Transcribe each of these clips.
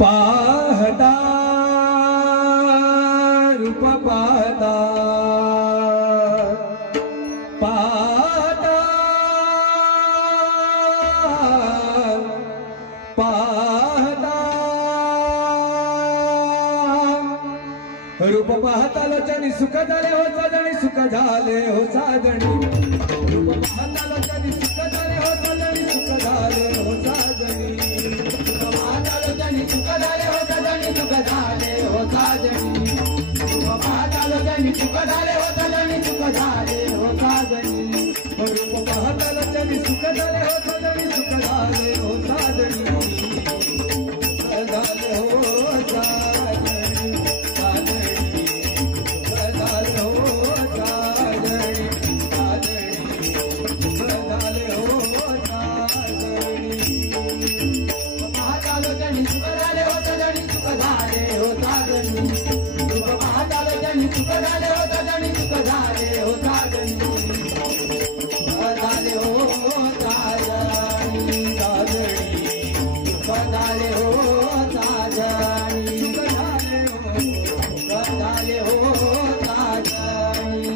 पाहता रूप पाहता पाहता पाहता रूप पाहता लोचनी सुख झाले हो साजणी सुख झाले हो साजणी रूप पाहता लोचनी सुख झाले हो साजणी सुख झाले हो साजणी रूप पाहता लोचनी सुख झाले हो साजणी सुख झाले हो साजणी रूप पाहता लोचनी सुख झाले हो साजणी सुख झाले हो साजणी रूप पाहता लोचनी सुख झाले हो साजणी सुख झाले हो साजणी झाले हो साजणी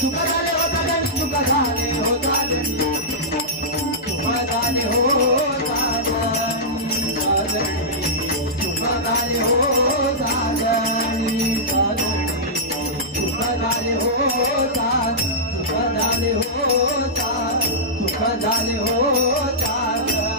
सुख झाले हो साजणी सुख झाले हो साजणी सुख झाले हो साजणी साजणी सुख झाले हो साजणी साजणी सुख झाले हो सुख झाले हो सुख झाले हो साजणी